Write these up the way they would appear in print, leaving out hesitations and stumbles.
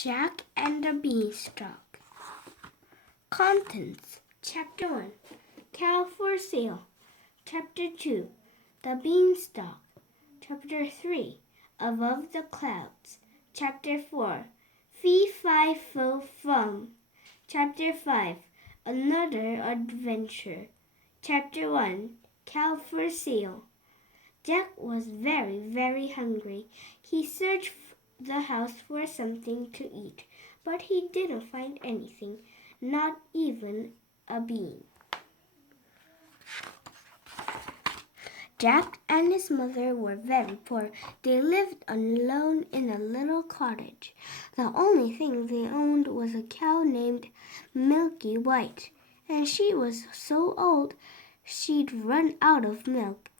Jack and the Beanstalk. Contents. Chapter 1. Cow for Sale. Chapter 2. The Beanstalk. Chapter 3. Above the Clouds. Chapter 4. Fee-fi-fo-fum. Chapter 5. Another Adventure. Chapter 1. Cow for Sale. Jack was very, very hungry. He searched the house for something to eat, but he didn't find anything, not even a bean. Jack and his mother were very poor. They lived alone in a little cottage. The only thing they owned was a cow named Milky White, and she was so old she'd run out of milk.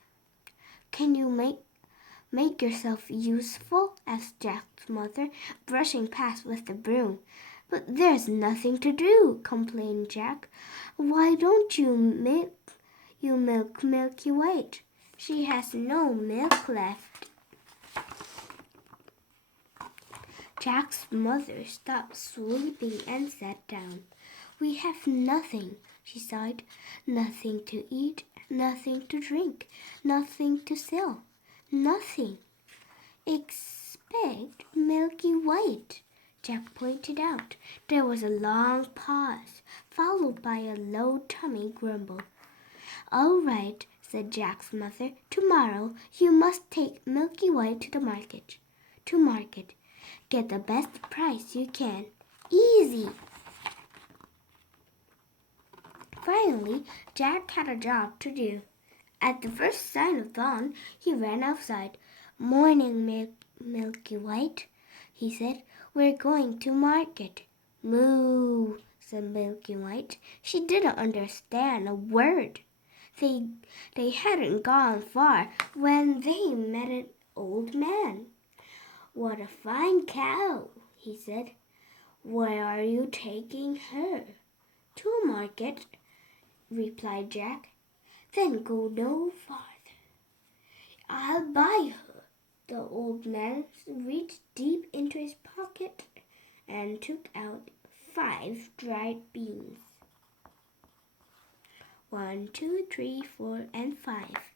"Can you make yourself useful?" asked Jack's mother, brushing past with the broom. "But there's nothing to do," complained Jack. "Why don't you milk Milky White? She has no milk left." Jack's mother stopped sweeping and sat down. "We have nothing," she sighed. "Nothing to eat, nothing to drink, nothing to sell. Nothing except Milky White," Jack pointed out. There was a long pause, followed by a low tummy grumble. "All right," said Jack's mother. "Tomorrow you must take Milky White to the market. To market. Get the best price you can. Easy." Finally, Jack had a job to do. At the first sign of dawn, he ran outside. "Morning, Milky White," he said. "We're going to market." "Moo," said Milky White. She didn't understand a word. They hadn't gone far when they met an old man. "What a fine cow," he said. "Where are you taking her?" "To market," replied Jack. "Then go no farther. I'll buy her." The old man reached deep into his pocket and took out 5 dried beans. 1, 2, 3, 4, and 5.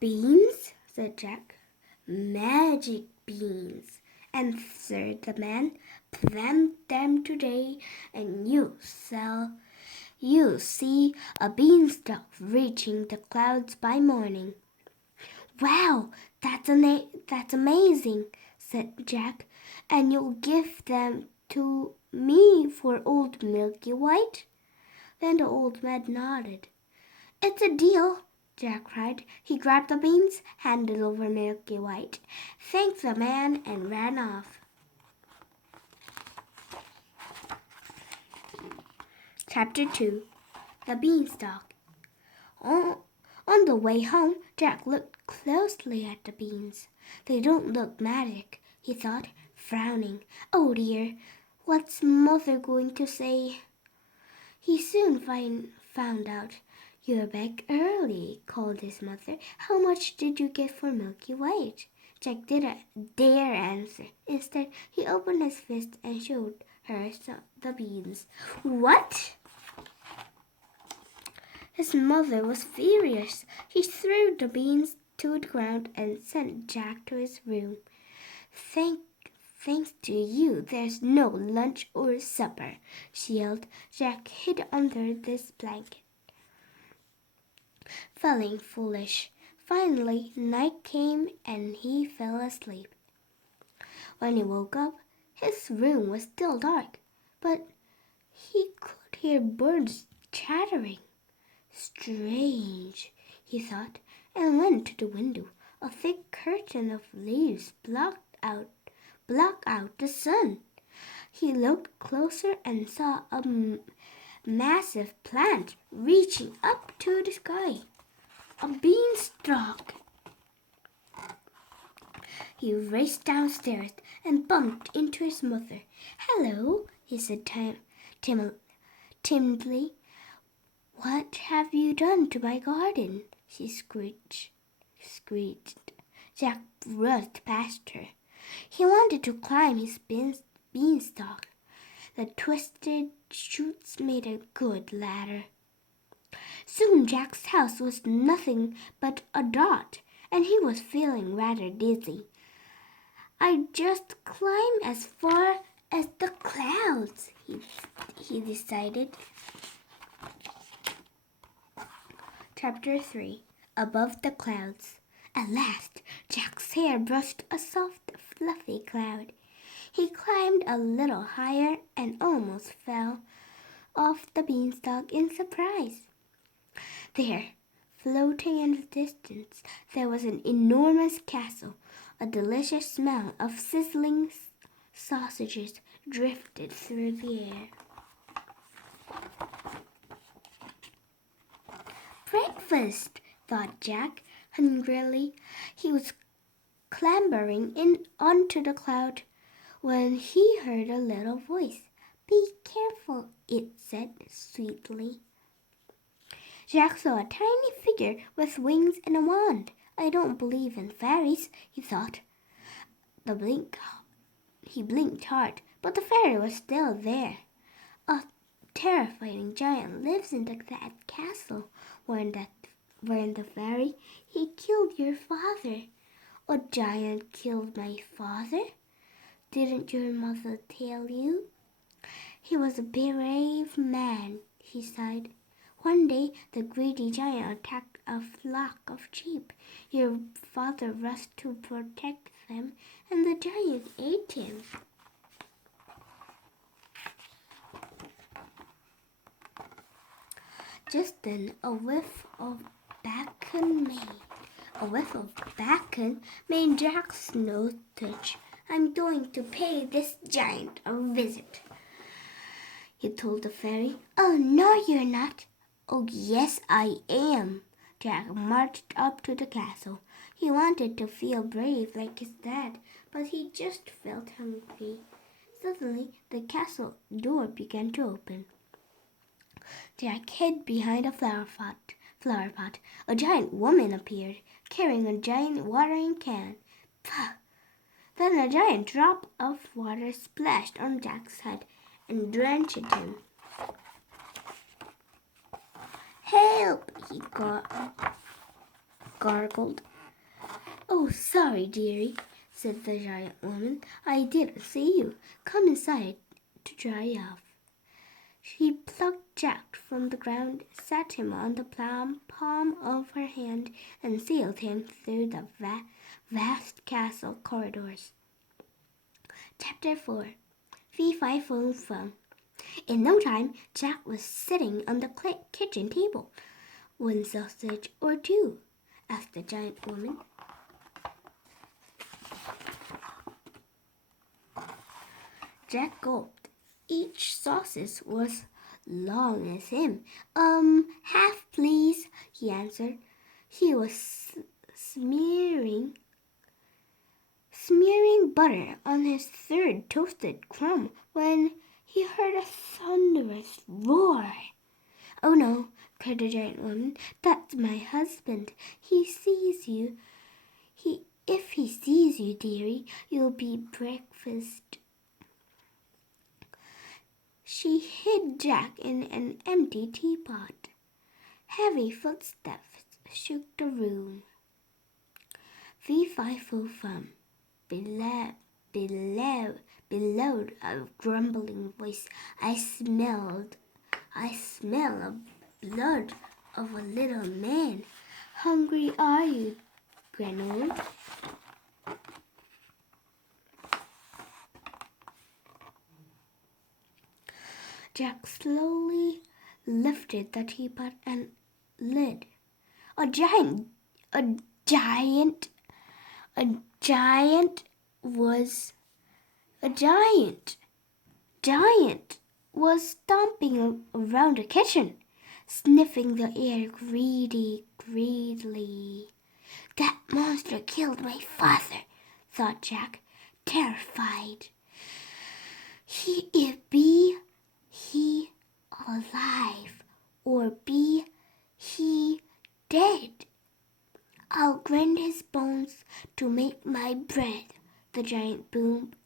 "Beans?" said Jack. "Magic beans," answered the man. "Plant them today and you'll see a beanstalk reaching the clouds by morning." "Wow, that's amazing," said Jack. "And you'll give them to me for old Milky White?" Then the old man nodded. "It's a deal," Jack cried. He grabbed the beans, handed over Milky White, thanked the man, and ran off. Chapter 2. The Beanstalk. On the way home, Jack looked closely at the beans. "They don't look magic," he thought, frowning. "Oh dear, what's Mother going to say?" He soon found out. "You're back early," called his mother. "How much did you get for Milky White?" Jack didn't dare answer. Instead, he opened his fist and showed her the beans. "What?" His mother was furious. She threw the beans to the ground and sent Jack to his room. Thanks to you, there's no lunch or supper," she yelled. Jack hid under this blanket, feeling foolish. Finally, night came and he fell asleep. When he woke up, his room was still dark, but he could hear birds chattering. "Strange," he thought, and went to the window. A thick curtain of leaves blocked out the sun. He looked closer and saw a massive plant reaching up to the sky. A beanstalk. He raced downstairs and bumped into his mother. "Hello," he said timidly. "What have you done to my garden?" she screeched. screeched. Jack rushed past her. He wanted to climb his beanstalk. The twisted shoots made a good ladder. Soon Jack's house was nothing but a dot, and he was feeling rather dizzy. "I just climb as far as the clouds," he decided. Chapter 3. Above the Clouds. At last, Jack's hair brushed a soft, fluffy cloud. He climbed a little higher and almost fell off the beanstalk in surprise. There, floating in the distance, there was an enormous castle. A delicious smell of sizzling sausages drifted through the air. "Breakfast," thought Jack hungrily. He was clambering in onto the cloud when he heard a little voice. "Be careful," it said sweetly. Jack saw a tiny figure with wings and a wand. "I don't believe in fairies," he thought. He blinked hard, but the fairy was still there. "A terrifying giant lives in that castle," warned the fairy. "He killed your father." "A giant killed my father? Didn't your mother tell you?" "He was a brave man," he sighed. "One day the greedy giant attacked a flock of sheep. Your father rushed to protect them, and the giant ate him." Just then a whiff of bacon made Jack's nose twitch. "I'm going to pay this giant a visit," he told the fairy. "Oh, no, you're not." "Oh, yes, I am." Jack marched up to the castle. He wanted to feel brave like his dad, but he just felt hungry. Suddenly, the castle door began to open. Jack hid behind a flower pot. A giant woman appeared, carrying a giant watering can. Pah! Then a giant drop of water splashed on Jack's head and drenched him. "Help!" he gargled. "Oh, sorry, dearie," said the giant woman. "I didn't see you. Come inside to dry off." She plucked Jack from the ground, sat him on the palm of her hand, and sailed him through the vast castle corridors. Chapter 4. Fee, fi, fum, fum. In no time, Jack was sitting on the kitchen table. "One sausage or two?" asked the giant woman. Jack gulped. Each sausage was long as him. Half, please," he answered. He was smearing butter on his third toasted crumb when he heard a thunderous roar. "Oh no," cried the giant woman. "That's my husband. He sees you. If he sees you, dearie, you'll be breakfast." She hid Jack in an empty teapot. Heavy footsteps shook the room. Fee, fi, fo, fum. Below, a grumbling voice. I smell the blood of a little man. Hungry are you, Granola?" Jack slowly lifted the teapot and lid. A giant was stomping around the kitchen, sniffing the air greedily. "That monster killed my father," thought Jack, terrified. Be he alive or be he dead? I'll grind his bones to make my bread, the giant boomed.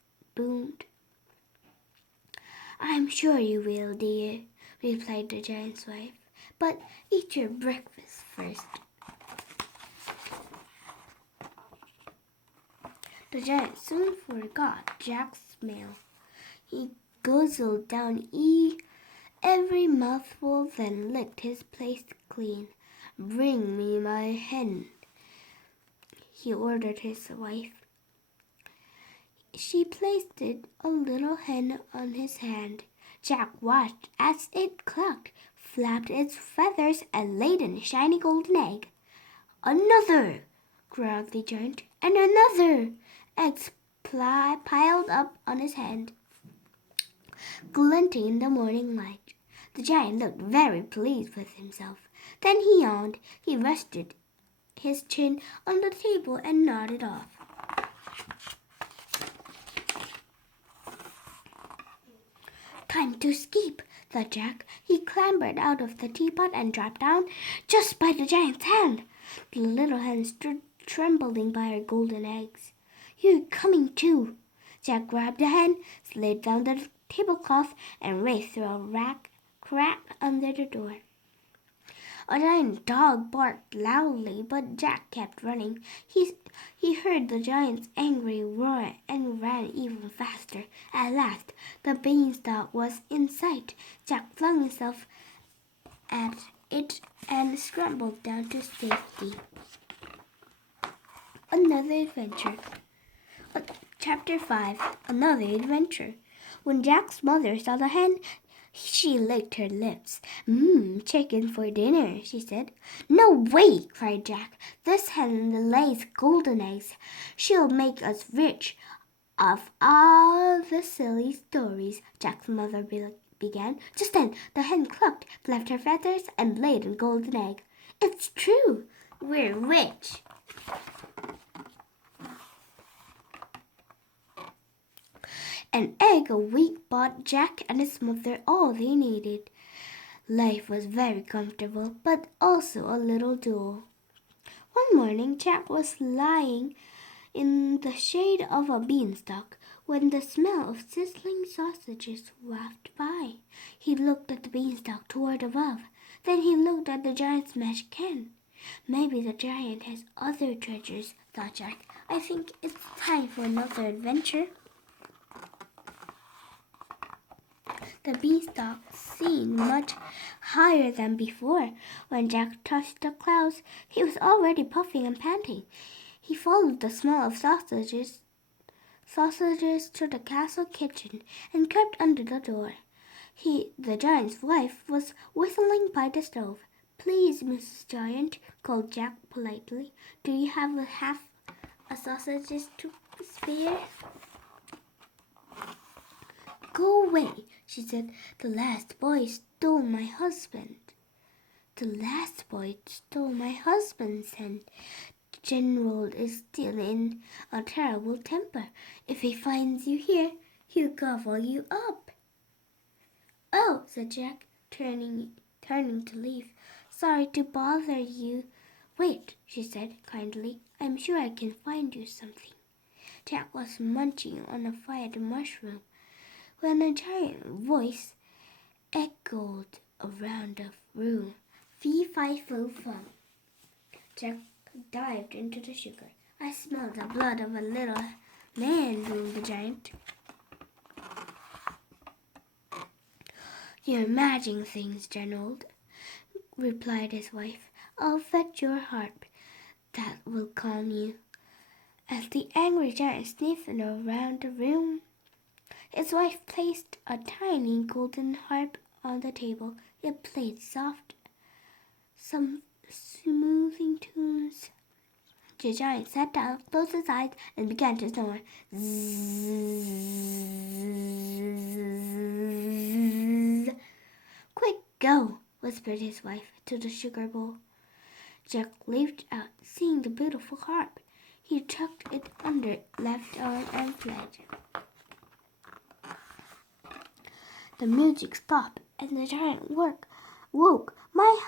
I'm sure you will, dear, replied the giant's wife. But eat your breakfast first. The giant soon forgot Jack's meal. He guzzled down every mouthful, then licked his plate clean. Bring me my hen, he ordered his wife. She placed a little hen on his hand. Jack watched as it clucked, flapped its feathers, and laid a shiny golden egg. Another, growled the giant, and another. Eggs piled up on his hand, glinting in the morning light. The giant looked very pleased with himself. Then he yawned. He rested his chin on the table and nodded off. Time to escape, thought Jack. He clambered out of the teapot and dropped down just by the giant's hand. The little hen stood trembling by her golden eggs. You're coming too. Jack grabbed the hen, slid down the tablecloth, and raced through a crack under the door. A giant dog barked loudly, but Jack kept running. He heard the giant's angry roar and ran even faster. At last, the beanstalk was in sight. Jack flung himself at it and scrambled down to safety. Another adventure. Chapter 5. Another adventure. When Jack's mother saw the hen, she licked her lips. Chicken for dinner, she said. No way, cried Jack. This hen lays golden eggs. She'll make us rich. Of all the silly stories, Jack's mother began. Just then, the hen clucked, flapped her feathers, and laid a golden egg. It's true. We're rich. An egg a week bought Jack and his mother all they needed. Life was very comfortable, but also a little dull. One morning, Jack was lying in the shade of a beanstalk when the smell of sizzling sausages wafted by. He looked at the beanstalk toward above. Then he looked at the giant's magic hen. Maybe the giant has other treasures, thought Jack. I think it's time for another adventure. The beanstalk seemed much higher than before. When Jack touched the clouds, he was already puffing and panting. He followed the smell of sausages to the castle kitchen and crept under the door. The giant's wife, was whistling by the stove. Please, Mrs. Giant, called Jack politely. Do you have half a sausages to spare? Go away, she said. The last boy stole my husband. The last boy stole my husband's hen. General is still in a terrible temper. If he finds you here, he'll gobble you up. Oh, said Jack, turning to leave. Sorry to bother you. Wait, she said kindly. I'm sure I can find you something. Jack was munching on a fried mushroom when a giant voice echoed around the room. Fee-fi-fo-fum. Jack dived into the sugar. I smell the blood of a little man, boomed the giant. You're imagining things, General, replied his wife. I'll fetch your harp. That will calm you. As the angry giant sniffed around the room, his wife placed a tiny golden harp on the table. It played some smoothing tunes. The giant sat down, closed his eyes, and began to snore. Zzz. Quick, go, whispered his wife to the sugar bowl. Jack leaped out, seeing the beautiful harp. He tucked it under left arm and fled. The music stopped, and the giant woke. My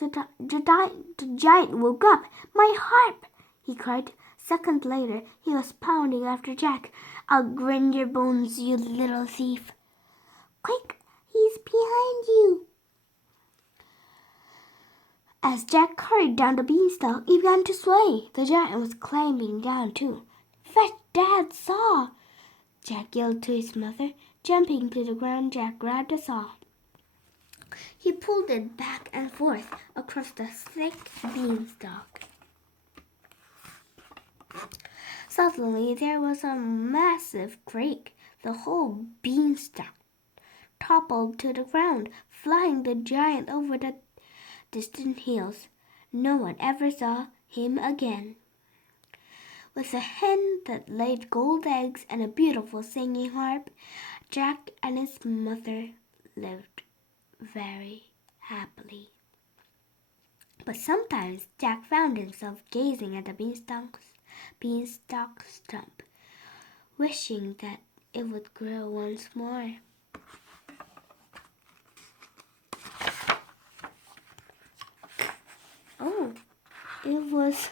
The giant woke up. "My harp!" he cried. Second later, he was pounding after Jack. "I'll grind your bones, you little thief!" "Quick, he's behind you!" As Jack hurried down the beanstalk, he began to sway. The giant was climbing down too. "Fetch Dad's saw!" Jack yelled to his mother. Jumping to the ground, Jack grabbed the saw. He pulled it back and forth across the thick beanstalk. Suddenly there was a massive creak. The whole beanstalk toppled to the ground, flying the giant over the distant hills. No one ever saw him again. With a hen that laid gold eggs and a beautiful singing harp, Jack and his mother lived very happily. But sometimes Jack found himself gazing at the beanstalk stump, wishing that it would grow once more. Oh, it was